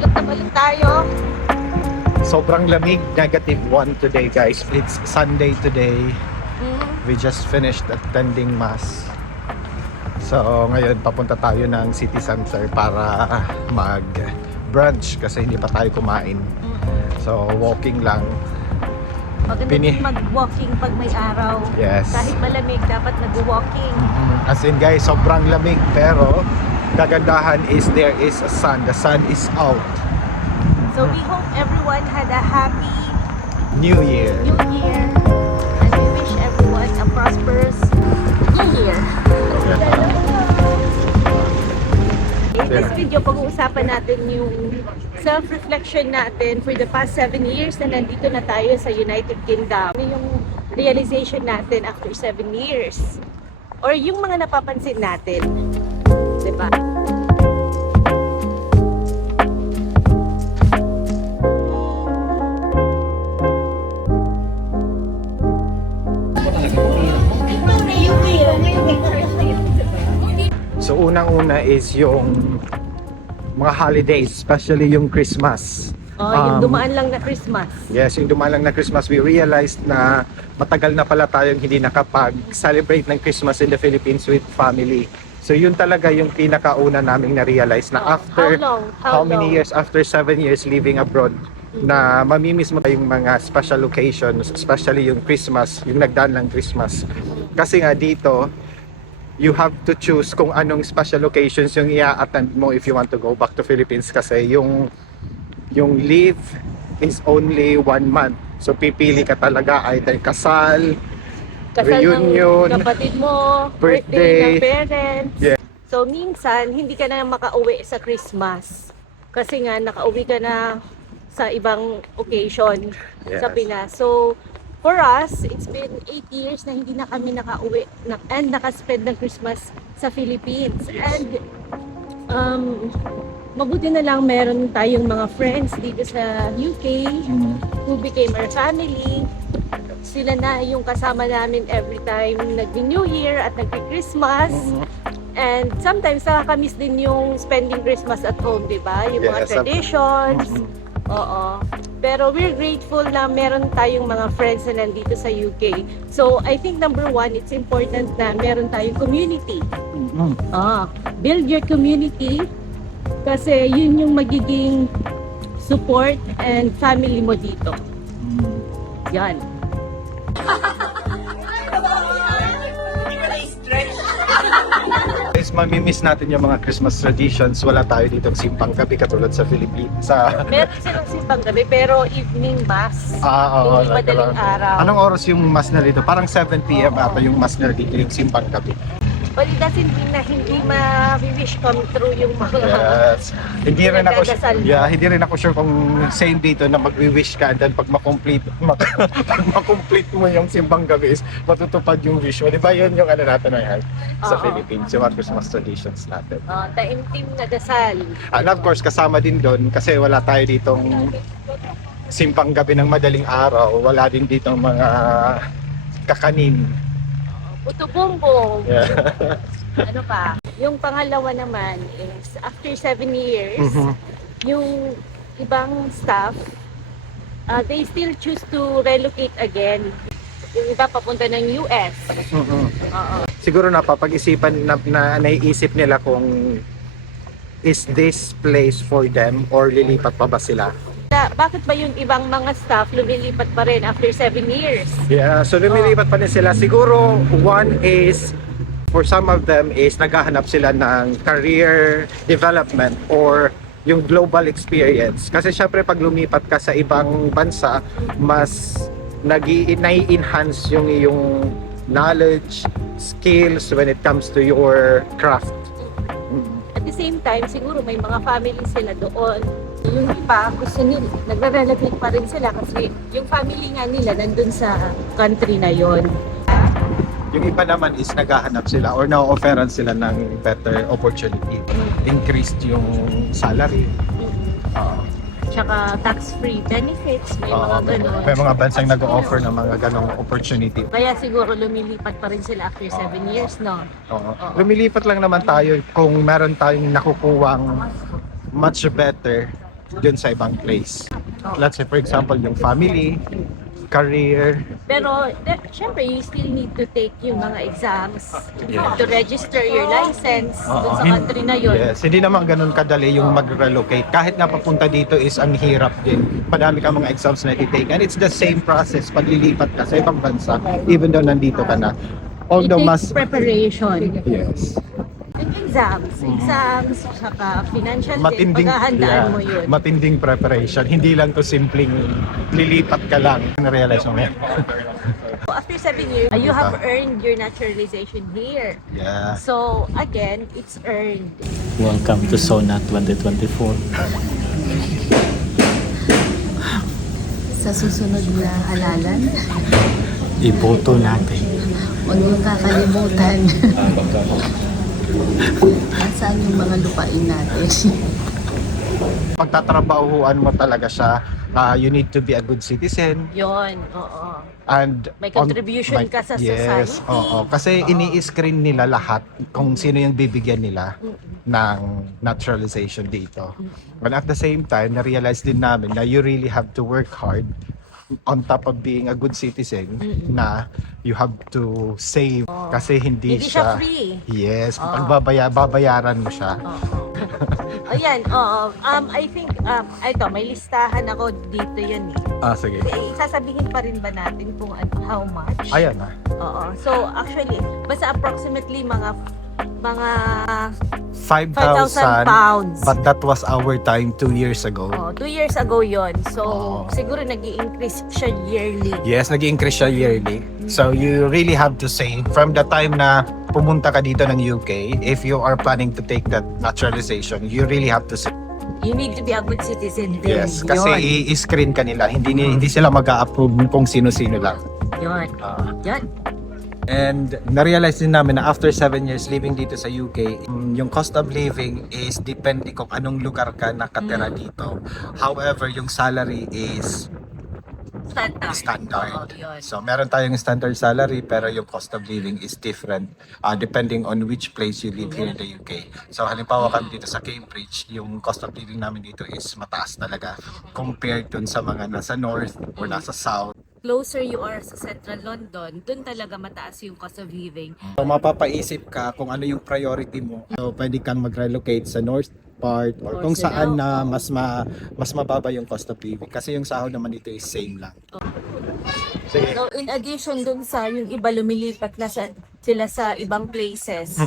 Balot na balot tayo. Sobrang lamig, -1 today guys. It's Sunday today. We just finished attending mass. So ngayon papunta tayo ng city center para mag-brunch kasi hindi pa tayo kumain. So walking lang. Maganda din mag-walking pag may araw. Yes. Kahit malamig, dapat nag-walking. As in guys, sobrang lamig pero kagandahan is there is a sun. The sun is out. So we hope everyone had a happy New Year. New Year. And we wish everyone a prosperous New Year. In this video, pag-uusapan natin yung self-reflection natin for the past 7 years na nandito na tayo sa United Kingdom. Ano yung realization natin after 7 years? Or yung mga napapansin natin. Diba? So unang-una is yung mga holidays, especially yung Christmas. Yung dumaan lang na Christmas. Yes, yung dumaan lang na Christmas, we realized na matagal na pala tayong hindi nakapag-celebrate ng Christmas in the Philippines with family. So yun talaga yung pinakauna naming na-realize na after how many years, after 7 years living abroad, na mamimiss mo yung mga special occasions, especially yung Christmas, yung nagdaan ng Christmas. Kasi nga dito, you have to choose kung anong special occasions yung i-attend mo if you want to go back to Philippines kasi yung leave is only 1 month. So pipili ka talaga either kasal reunion, ng kapatid mo, birthday ng parents. Yeah. So minsan hindi ka na makauwi sa Christmas kasi nga nakauwi ka na sa ibang occasion sa Pinas. So for us, it's been 8 years na hindi na kami nakauwi and nakaspend ng Christmas sa Philippines. And mabuti na lang meron tayong mga friends dito sa UK who became our family. Sila na yung kasama namin every time nag-New Year at nag-Christmas. And sometimes nakakamiss din yung spending Christmas at home, di ba? Yung mga traditions. Oo. Pero we're grateful na meron tayong mga friends na nandito sa UK. So, I think number 1, it's important na meron tayong community. Build your community kasi yun yung magiging support and family mo dito. Yan. Guys, mamimiss natin yung mga Christmas traditions. Wala tayo ditong simpang gabi katulad sa Philippines. Meron silang simpang gabi pero evening mass. Oo. Hindi madaling araw. Anong oras yung mass na dito? Parang 7 p.m. ata yung mass na dito, yung simpang gabi. But it doesn't mean na hindi ma-wish come true yung mga Yes. Hindi rin ako nagdadasal mo. hindi rin ako sure kung same dito na mag-wish ka and then pag ma-complete mo yung simbang gabi is matutupad yung wish mo. Di ba yun yung ano natin ngayon sa Philippines, yung mga Christmas traditions natin. Taimtim na dasal. And of course, kasama din doon kasi wala tayo ditong simpang gabi ng madaling araw. Wala din ditong mga kakanin. Puto bumbong. Yeah. Ano pa? Yung pangalawa naman is after 7 years, yung ibang staff, they still choose to relocate again. Yung iba papunta ng US. Siguro napapag-isipan na naiisip nila kung is this place for them or lilipat pa ba sila? Bakit ba yung ibang mga staff lumilipat pa rin after 7 years? Yeah, so lumilipat pa rin sila. Siguro one is, for some of them is naghahanap sila ng career development or yung global experience. Kasi syempre pag lumipat ka sa ibang bansa, mas nai-enhance yung iyong knowledge, skills when it comes to your craft. At the same time, siguro may mga family sila doon. Yung iba, gusto nila, nagre-relocate pa rin sila kasi yung family nga nila nandun sa country na yon. Yung iba naman is naghahanap sila or na-offeran sila ng better opportunity. Increased yung salary. Tsaka tax-free benefits, may mga ganun. May mga bansang nag-o-offer ng mga ganong opportunity. Kaya siguro lumilipat pa rin sila after 7 years, no? Oo. Lumilipat lang naman tayo kung meron tayong nakukuwang much better dun sa ibang place. Let's say for example, yung family, career. Pero, syempre, you still need to take yung mga exams Yeah. to register your license dun sa country na yun. Yes, hindi naman ganun kadali yung mag-relocate. Kahit nga papunta dito is ang hirap din. Madami ka mga exams na i-take. And it's the same process pag lilipat ka sa ibang bansa, even though nandito ka na. Although It mas... takes preparation. Yes. And exams, saka financial din, Matinding, paghahandaan mo yun. matinding preparation. Hindi lang to simpleng lilipat ka lang. Na-realize mo yan. So, after 7 years, you have earned your naturalization here. Yeah. So, again, it's earned. Welcome to SONA 2024. Sa susunod na halalan, Iboto natin. huwag niyong kakalimutan. Nasaan yung mga lupain natin? Pagtatrabahuan mo talaga siya, you need to be a good citizen. Yon, oo. And May contribution ka sa yes, society. oo. Kasi ini-screen nila lahat kung sino yung bibigyan nila ng naturalization dito. But at the same time, na-realize din namin na you really have to work hard on top of being a good citizen na you have to save kasi hindi Hindi siya siya free. yes, babayaran mo siya. Ayan, oo. I think, ito, may listahan ako dito yan eh. Sige. Sasabihin pa rin ba natin kung how much? Ayan na. Oo. So, actually, basta approximately mga 5,000 5,000 pounds. but that was our time 2 years ago. 2 years ago yon. So, Oo. siguro nag-i-increase siya yearly. Yes, nag-increase siya yearly. So you really have to save from the time na pumunta ka dito ng UK, if you are planning to take that naturalization, you really have to save. You need to be a good citizen din. Yes, kasi i-screen ka nila. Hindi sila mag-a-approve kung sino-sino lang. Yun. Yan. And na-realize din namin na after 7 years living dito sa UK, yung cost of living is depende kung anong lugar ka nakatira dito. However, yung salary is standard. Oo, yun. So, meron tayong standard salary pero yung cost of living is different depending on which place you live here in the UK. So, halimbawa kami dito sa Cambridge, yung cost of living namin dito is mataas talaga compared dun sa mga nasa north or nasa south. Closer you are sa central London, dun talaga mataas yung cost of living. So, mapapaisip ka kung ano yung priority mo. So, pwede kang mag-relocate sa north part or kung saan na mas mababa yung cost of living. Kasi yung sahod naman dito is same lang. Sige. So, in addition dun sa yung iba lumilipat na sila sa ibang places.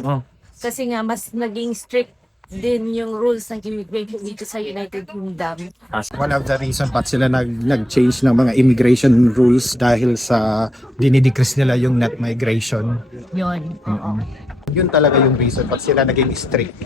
Kasi nga, mas naging strict din yung rules ng immigration dito sa United Kingdom. One of the reason ba't sila nag-change ng mga immigration rules dahil sa dinidecrease nila yung net migration. Yun. Oo. Yun talaga yung reason ba't sila naging strict.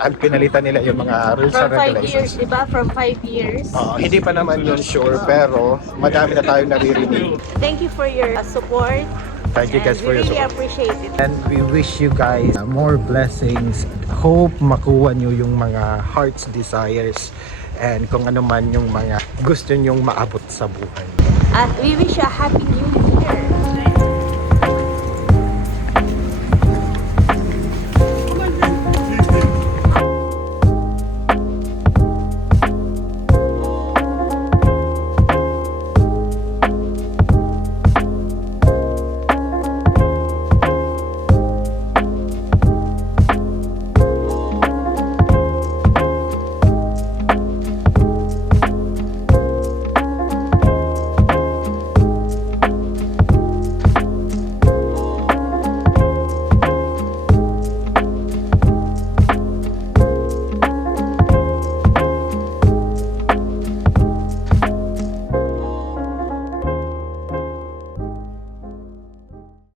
At pinalitan nila yung mga rules From and 5 years, regulations. di ba? From 5 years. Hindi pa naman yun sure pero madami na tayong naririnig. Thank you for your support. Thank you guys And for we your really support. appreciate it. And we wish you guys more blessings. Hope makuha nyo yung mga heart's desires and kung ano man yung mga gusto nyong maabot sa buhay. At we wish you a happy new year.